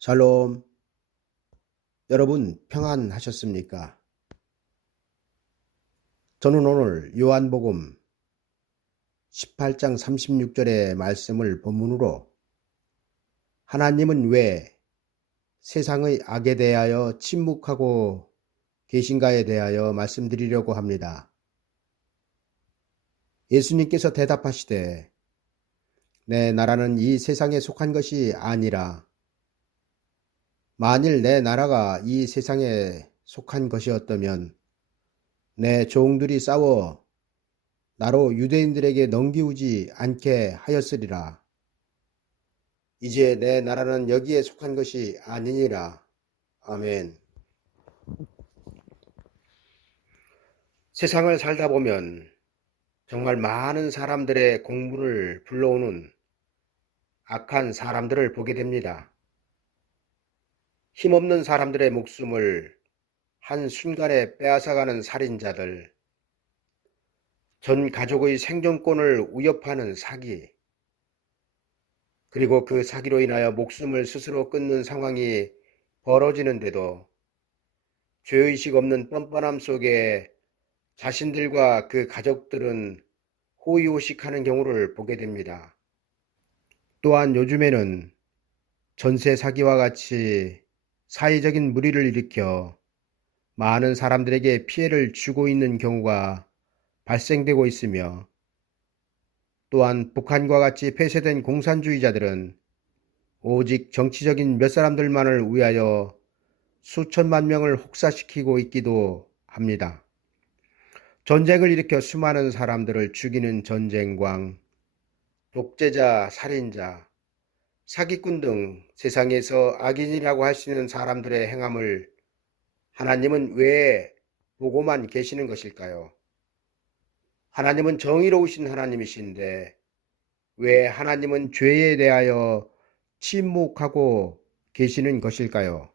샬롬. 여러분 평안하셨습니까? 저는 오늘 요한복음 18장 36절의 말씀을 본문으로 하나님은 왜 세상의 악에 대하여 침묵하고 계신가에 대하여 말씀드리려고 합니다. 예수님께서 대답하시되 내 나라는 이 세상에 속한 것이 아니라 만일 내 나라가 이 세상에 속한 것이었다면 내 종들이 싸워 나로 유대인들에게 넘기우지 않게 하였으리라. 이제 내 나라는 여기에 속한 것이 아니니라. 아멘. 세상을 살다 보면 정말 많은 사람들의 공분을 불러오는 악한 사람들을 보게 됩니다. 힘없는 사람들의 목숨을 한순간에 빼앗아가는 살인자들, 전 가족의 생존권을 위협하는 사기, 그리고 그 사기로 인하여 목숨을 스스로 끊는 상황이 벌어지는데도 죄의식 없는 뻔뻔함 속에 자신들과 그 가족들은 호의호식하는 경우를 보게 됩니다. 또한 요즘에는 전세 사기와 같이 사회적인 물의를 일으켜 많은 사람들에게 피해를 주고 있는 경우가 발생되고 있으며, 또한 북한과 같이 폐쇄된 공산주의자들은 오직 정치적인 몇 사람들만을 위하여 수천만 명을 혹사시키고 있기도 합니다. 전쟁을 일으켜 수많은 사람들을 죽이는 전쟁광, 독재자, 살인자, 사기꾼 등 세상에서 악인이라고 할 수 있는 사람들의 행함을 하나님은 왜 보고만 계시는 것일까요? 하나님은 정의로우신 하나님이신데 왜 하나님은 죄에 대하여 침묵하고 계시는 것일까요?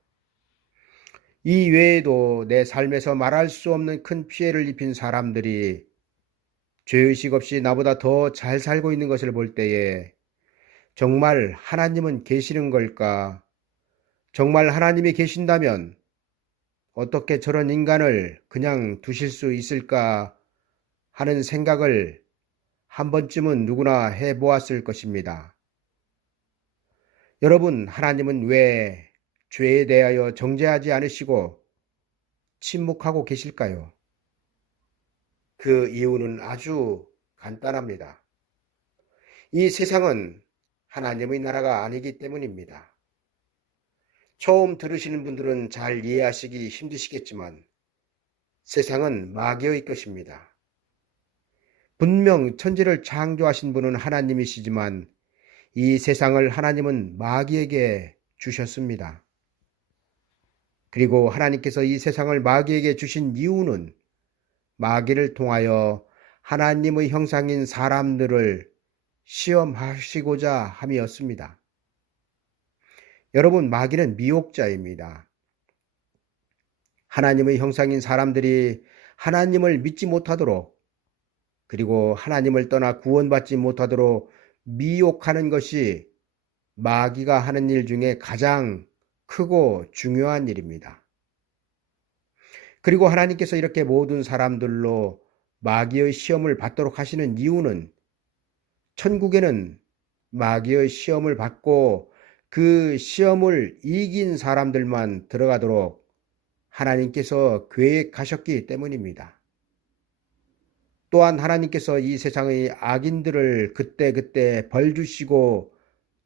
이 외에도 내 삶에서 말할 수 없는 큰 피해를 입힌 사람들이 죄의식 없이 나보다 더 잘 살고 있는 것을 볼 때에 정말 하나님은 계시는 걸까? 정말 하나님이 계신다면 어떻게 저런 인간을 그냥 두실 수 있을까 하는 생각을 한 번쯤은 누구나 해보았을 것입니다. 여러분, 하나님은 왜 죄에 대하여 정죄하지 않으시고 침묵하고 계실까요? 그 이유는 아주 간단합니다. 이 세상은 하나님의 나라가 아니기 때문입니다. 처음 들으시는 분들은 잘 이해하시기 힘드시겠지만 세상은 마귀의 것입니다. 분명 천지를 창조하신 분은 하나님이시지만 이 세상을 하나님은 마귀에게 주셨습니다. 그리고 하나님께서 이 세상을 마귀에게 주신 이유는 마귀를 통하여 하나님의 형상인 사람들을 시험하시고자 함이었습니다. 여러분, 마귀는 미혹자입니다. 하나님의 형상인 사람들이 하나님을 믿지 못하도록, 그리고 하나님을 떠나 구원받지 못하도록 미혹하는 것이 마귀가 하는 일 중에 가장 크고 중요한 일입니다. 그리고 하나님께서 이렇게 모든 사람들로 마귀의 시험을 받도록 하시는 이유는 천국에는 마귀의 시험을 받고 그 시험을 이긴 사람들만 들어가도록 하나님께서 계획하셨기 때문입니다. 또한 하나님께서 이 세상의 악인들을 그때그때 벌 주시고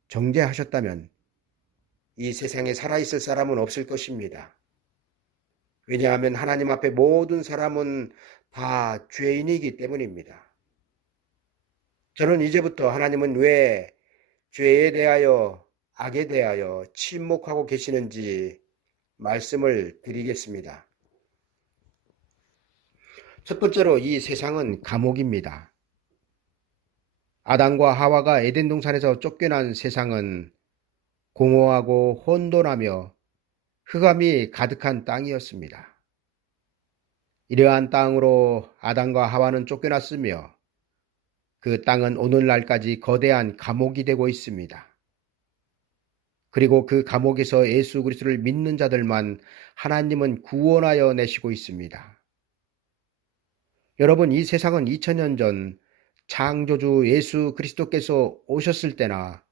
정죄하셨다면 이 세상에 살아있을 사람은 없을 것입니다. 왜냐하면 하나님 앞에 모든 사람은 다 죄인이기 때문입니다. 저는 이제부터 하나님은 왜 죄에 대하여, 악에 대하여 침묵하고 계시는지 말씀을 드리겠습니다. 첫 번째로 이 세상은 감옥입니다. 아담과 하와가 에덴 동산에서 쫓겨난 세상은 공허하고 혼돈하며 흑암이 가득한 땅이었습니다. 이러한 땅으로 아담과 하와는 쫓겨났으며 그 땅은 오늘날까지 거대한 감옥이 되고 있습니다. 그리고 그 감옥에서 예수 그리스도를 믿는 자들만 하나님은 구원하여 내시고 있습니다. 여러분, 이 세상은 2000년 전 창조주 예수 그리스도께서 오셨을 때나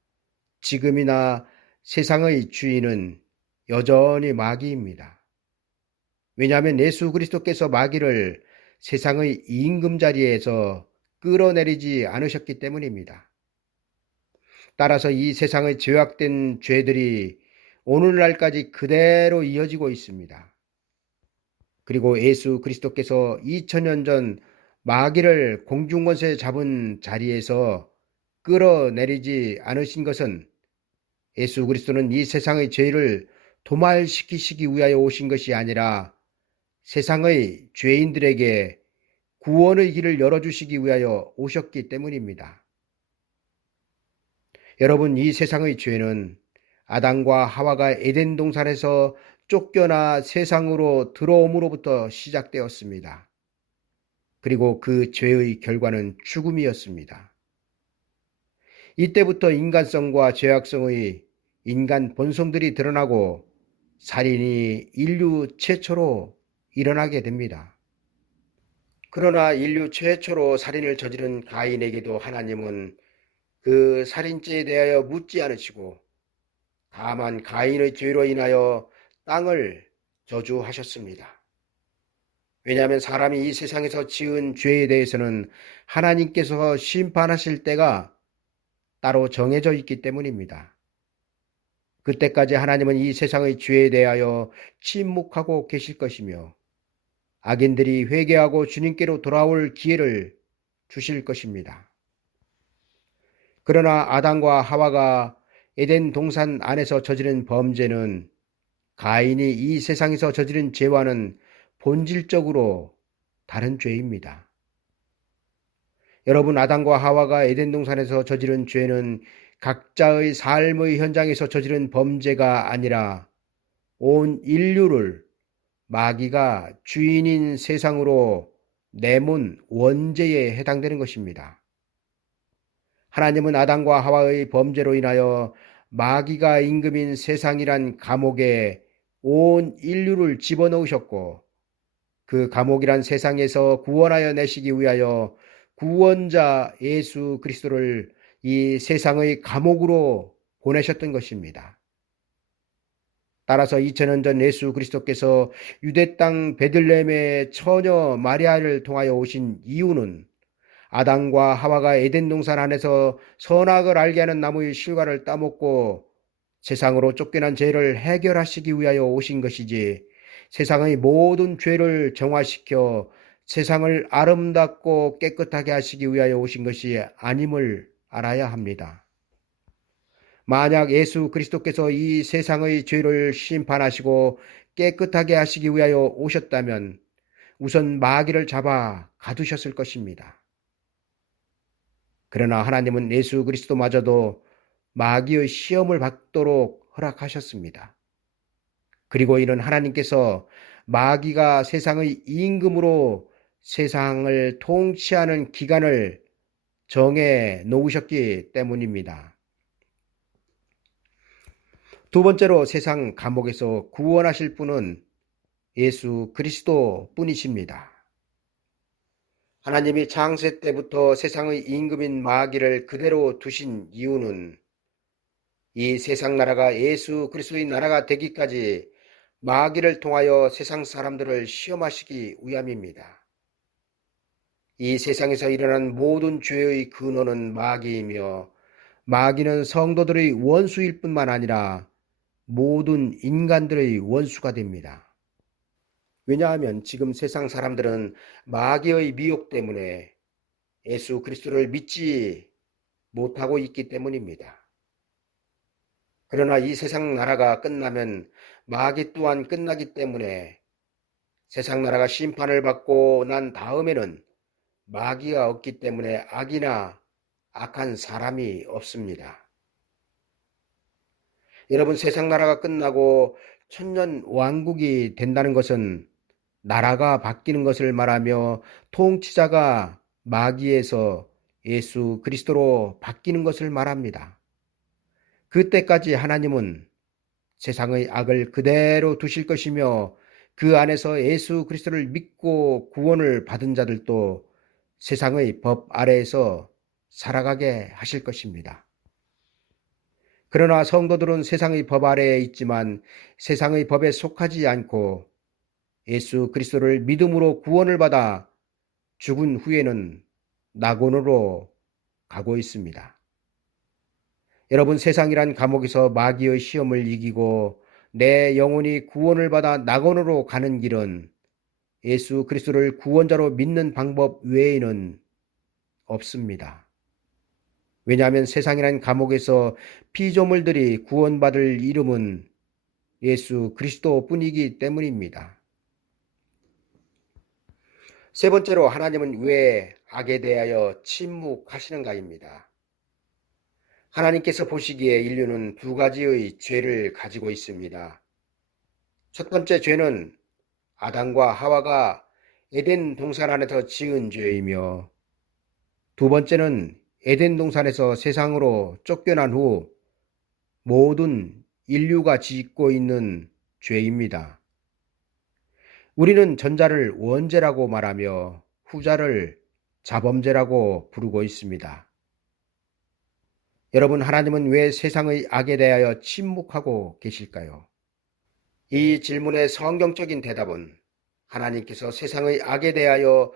지금이나 세상의 주인은 여전히 마귀입니다. 왜냐하면 예수 그리스도께서 마귀를 세상의 임금 자리에서 끌어내리지 않으셨기 때문입니다. 따라서 이 세상의 죄악된 죄들이 오늘날까지 그대로 이어지고 있습니다. 그리고 예수 그리스도께서 2000년 전 마귀를 공중권세 잡은 자리에서 끌어내리지 않으신 것은 예수 그리스도는 이 세상의 죄를 도말시키시기 위하여 오신 것이 아니라 세상의 죄인들에게 구원의 길을 열어주시기 위하여 오셨기 때문입니다. 여러분, 이 세상의 죄는 아담과 하와가 에덴 동산에서 쫓겨나 세상으로 들어옴으로부터 시작되었습니다. 그리고 그 죄의 결과는 죽음이었습니다. 이때부터 인간성과 죄악성의 인간 본성들이 드러나고 살인이 인류 최초로 일어나게 됩니다. 그러나 인류 최초로 살인을 저지른 가인에게도 하나님은 그 살인죄에 대하여 묻지 않으시고 다만 가인의 죄로 인하여 땅을 저주하셨습니다. 왜냐하면 사람이 이 세상에서 지은 죄에 대해서는 하나님께서 심판하실 때가 따로 정해져 있기 때문입니다. 그때까지 하나님은 이 세상의 죄에 대하여 침묵하고 계실 것이며 악인들이 회개하고 주님께로 돌아올 기회를 주실 것입니다. 그러나 아담과 하와가 에덴 동산 안에서 저지른 범죄는 가인이 이 세상에서 저지른 죄와는 본질적으로 다른 죄입니다. 여러분, 아담과 하와가 에덴 동산에서 저지른 죄는 각자의 삶의 현장에서 저지른 범죄가 아니라 온 인류를 마귀가 주인인 세상으로 내몬 원죄에 해당되는 것입니다. 하나님은 아담과 하와의 범죄로 인하여 마귀가 임금인 세상이란 감옥에 온 인류를 집어넣으셨고 그 감옥이란 세상에서 구원하여 내시기 위하여 구원자 예수 그리스도를 이 세상의 감옥으로 보내셨던 것입니다. 따라서 2000년 전 예수 그리스도께서 유대 땅 베들레헴의 처녀 마리아를 통하여 오신 이유는 아담과 하와가 에덴 동산 안에서 선악을 알게 하는 나무의 실과를 따먹고 세상으로 쫓겨난 죄를 해결하시기 위하여 오신 것이지 세상의 모든 죄를 정화시켜 세상을 아름답고 깨끗하게 하시기 위하여 오신 것이 아님을 알아야 합니다. 만약 예수 그리스도께서 이 세상의 죄를 심판하시고 깨끗하게 하시기 위하여 오셨다면 우선 마귀를 잡아 가두셨을 것입니다. 그러나 하나님은 예수 그리스도마저도 마귀의 시험을 받도록 허락하셨습니다. 그리고 이는 하나님께서 마귀가 세상의 임금으로 세상을 통치하는 기간을 정해 놓으셨기 때문입니다. 두 번째로 세상 감옥에서 구원하실 분은 예수 그리스도 뿐이십니다. 하나님이 창세 때부터 세상의 임금인 마귀를 그대로 두신 이유는 이 세상 나라가 예수 그리스도의 나라가 되기까지 마귀를 통하여 세상 사람들을 시험하시기 위함입니다. 이 세상에서 일어난 모든 죄의 근원은 마귀이며 마귀는 성도들의 원수일 뿐만 아니라 모든 인간들의 원수가 됩니다. 왜냐하면 지금 세상 사람들은 마귀의 미혹 때문에 예수 그리스도를 믿지 못하고 있기 때문입니다. 그러나 이 세상 나라가 끝나면 마귀 또한 끝나기 때문에 세상 나라가 심판을 받고 난 다음에는 마귀가 없기 때문에 악이나 악한 사람이 없습니다. 여러분, 세상 나라가 끝나고 천년 왕국이 된다는 것은 나라가 바뀌는 것을 말하며 통치자가 마귀에서 예수 그리스도로 바뀌는 것을 말합니다. 그때까지 하나님은 세상의 악을 그대로 두실 것이며 그 안에서 예수 그리스도를 믿고 구원을 받은 자들도 세상의 법 아래에서 살아가게 하실 것입니다. 그러나 성도들은 세상의 법 아래에 있지만 세상의 법에 속하지 않고 예수 그리스도를 믿음으로 구원을 받아 죽은 후에는 낙원으로 가고 있습니다. 여러분, 세상이란 감옥에서 마귀의 시험을 이기고 내 영혼이 구원을 받아 낙원으로 가는 길은 예수 그리스도를 구원자로 믿는 방법 외에는 없습니다. 왜냐하면 세상이란 감옥에서 피조물들이 구원받을 이름은 예수 그리스도뿐이기 때문입니다. 세 번째로, 하나님은 왜 악에 대하여 침묵하시는가입니다. 하나님께서 보시기에 인류는 두 가지의 죄를 가지고 있습니다. 첫 번째 죄는 아담과 하와가 에덴 동산 안에서 지은 죄이며, 두 번째는 에덴 동산에서 세상으로 쫓겨난 후 모든 인류가 짓고 있는 죄입니다. 우리는 전자를 원죄라고 말하며 후자를 자범죄라고 부르고 있습니다. 여러분, 하나님은 왜 세상의 악에 대하여 침묵하고 계실까요? 이 질문의 성경적인 대답은 하나님께서 세상의 악에 대하여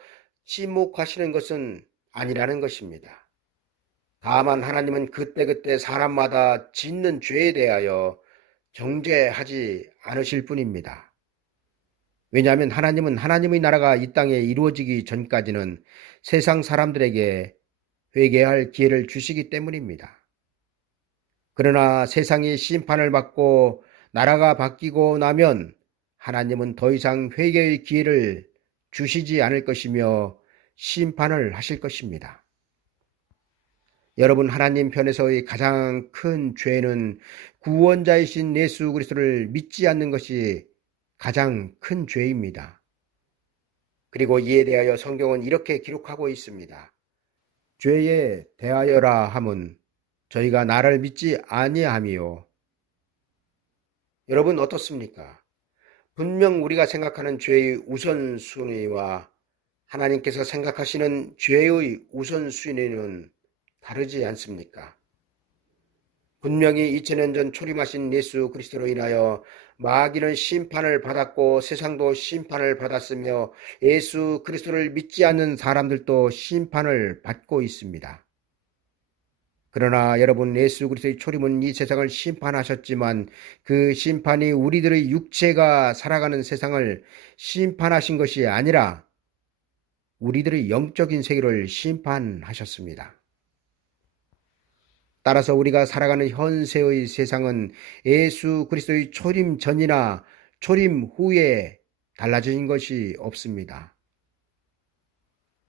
침묵하시는 것은 아니라는 것입니다. 다만 하나님은 그때그때 사람마다 짓는 죄에 대하여 정죄하지 않으실 뿐입니다. 왜냐하면 하나님은 하나님의 나라가 이 땅에 이루어지기 전까지는 세상 사람들에게 회개할 기회를 주시기 때문입니다. 그러나 세상이 심판을 받고 나라가 바뀌고 나면 하나님은 더 이상 회개의 기회를 주시지 않을 것이며 심판을 하실 것입니다. 여러분, 하나님 편에서의 가장 큰 죄는 구원자이신 예수 그리스도를 믿지 않는 것이 가장 큰 죄입니다. 그리고 이에 대하여 성경은 이렇게 기록하고 있습니다. 죄에 대하여라 함은 저희가 나를 믿지 아니함이요. 여러분, 어떻습니까? 분명 우리가 생각하는 죄의 우선순위와 하나님께서 생각하시는 죄의 우선순위는 다르지 않습니까? 분명히 2000년 전 초림하신 예수 그리스도로 인하여 마귀는 심판을 받았고 세상도 심판을 받았으며 예수 그리스도를 믿지 않는 사람들도 심판을 받고 있습니다. 그러나 여러분, 예수 그리스도의 초림은 이 세상을 심판하셨지만 그 심판이 우리들의 육체가 살아가는 세상을 심판하신 것이 아니라 우리들의 영적인 세계를 심판하셨습니다. 따라서 우리가 살아가는 현세의 세상은 예수 그리스도의 초림 전이나 초림 후에 달라진 것이 없습니다.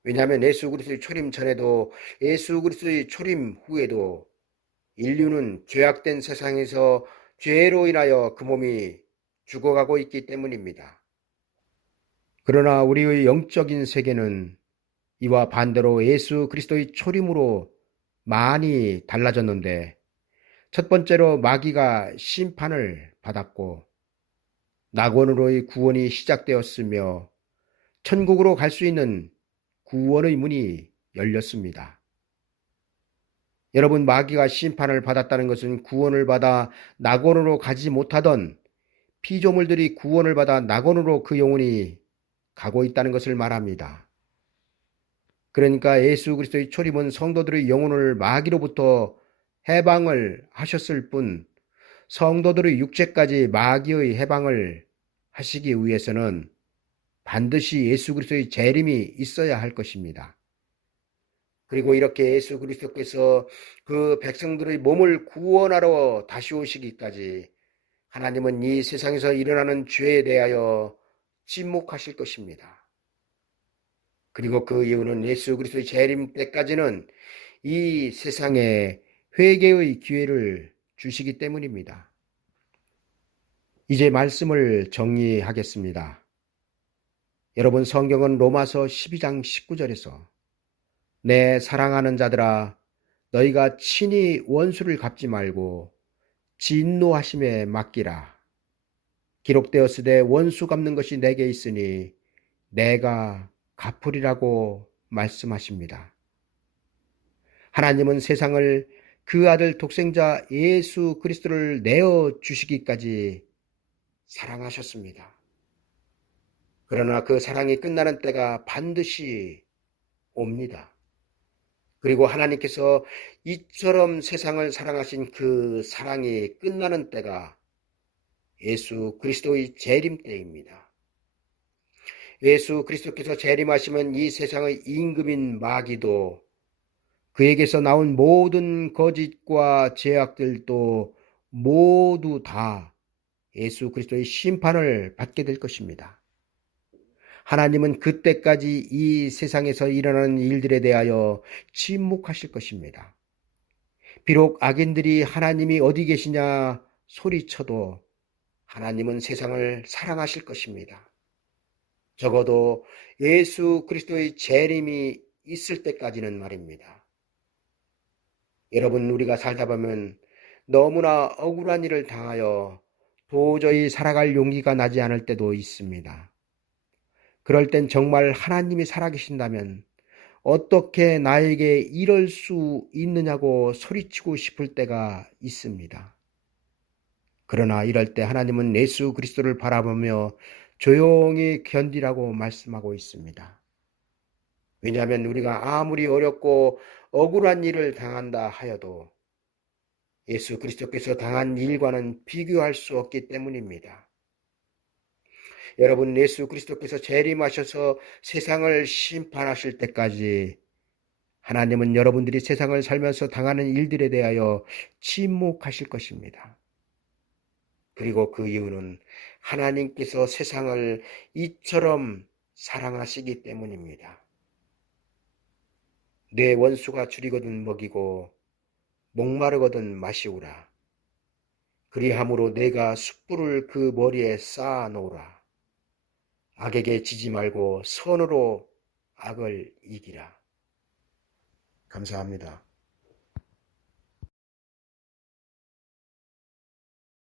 왜냐하면 예수 그리스도의 초림 전에도 예수 그리스도의 초림 후에도 인류는 죄악된 세상에서 죄로 인하여 그 몸이 죽어가고 있기 때문입니다. 그러나 우리의 영적인 세계는 이와 반대로 예수 그리스도의 초림으로 많이 달라졌는데, 첫 번째로 마귀가 심판을 받았고 낙원으로의 구원이 시작되었으며 천국으로 갈 수 있는 구원의 문이 열렸습니다. 여러분, 마귀가 심판을 받았다는 것은 구원을 받아 낙원으로 가지 못하던 피조물들이 구원을 받아 낙원으로 그 영혼이 가고 있다는 것을 말합니다. 그러니까 예수 그리스도의 초림은 성도들의 영혼을 마귀로부터 해방을 하셨을 뿐, 성도들의 육체까지 마귀의 해방을 하시기 위해서는 반드시 예수 그리스도의 재림이 있어야 할 것입니다. 그리고 이렇게 예수 그리스도께서 그 백성들의 몸을 구원하러 다시 오시기까지 하나님은 이 세상에서 일어나는 죄에 대하여 침묵하실 것입니다. 그리고 그 이유는 예수 그리스도의 재림 때까지는 이 세상에 회개의 기회를 주시기 때문입니다. 이제 말씀을 정리하겠습니다. 여러분, 성경은 로마서 12장 19절에서 내 사랑하는 자들아, 너희가 친히 원수를 갚지 말고 진노하심에 맡기라. 기록되었으되 원수 갚는 것이 내게 있으니 내가 갚으리라고 말씀하십니다. 하나님은 세상을 그 아들 독생자 예수 그리스도를 내어 주시기까지 사랑하셨습니다. 그러나 그 사랑이 끝나는 때가 반드시 옵니다. 그리고 하나님께서 이처럼 세상을 사랑하신 그 사랑이 끝나는 때가 예수 그리스도의 재림 때입니다. 예수 그리스도께서 재림하시면 이 세상의 임금인 마귀도 그에게서 나온 모든 거짓과 죄악들도 모두 다 예수 그리스도의 심판을 받게 될 것입니다. 하나님은 그때까지 이 세상에서 일어나는 일들에 대하여 침묵하실 것입니다. 비록 악인들이 하나님이 어디 계시냐 소리쳐도 하나님은 세상을 사랑하실 것입니다. 적어도 예수 그리스도의 재림이 있을 때까지는 말입니다. 여러분, 우리가 살다 보면 너무나 억울한 일을 당하여 도저히 살아갈 용기가 나지 않을 때도 있습니다. 그럴 땐 정말 하나님이 살아계신다면 어떻게 나에게 이럴 수 있느냐고 소리치고 싶을 때가 있습니다. 그러나 이럴 때 하나님은 예수 그리스도를 바라보며 조용히 견디라고 말씀하고 있습니다. 왜냐하면 우리가 아무리 어렵고 억울한 일을 당한다 하여도 예수 그리스도께서 당한 일과는 비교할 수 없기 때문입니다. 여러분, 예수 그리스도께서 재림하셔서 세상을 심판하실 때까지 하나님은 여러분들이 세상을 살면서 당하는 일들에 대하여 침묵하실 것입니다. 그리고 그 이유는 하나님께서 세상을 이처럼 사랑하시기 때문입니다. 내 원수가 줄이거든 먹이고 목마르거든 마시우라. 그리함으로 내가 숯불을 그 머리에 쌓아 놓으라. 악에게 지지 말고 선으로 악을 이기라. 감사합니다.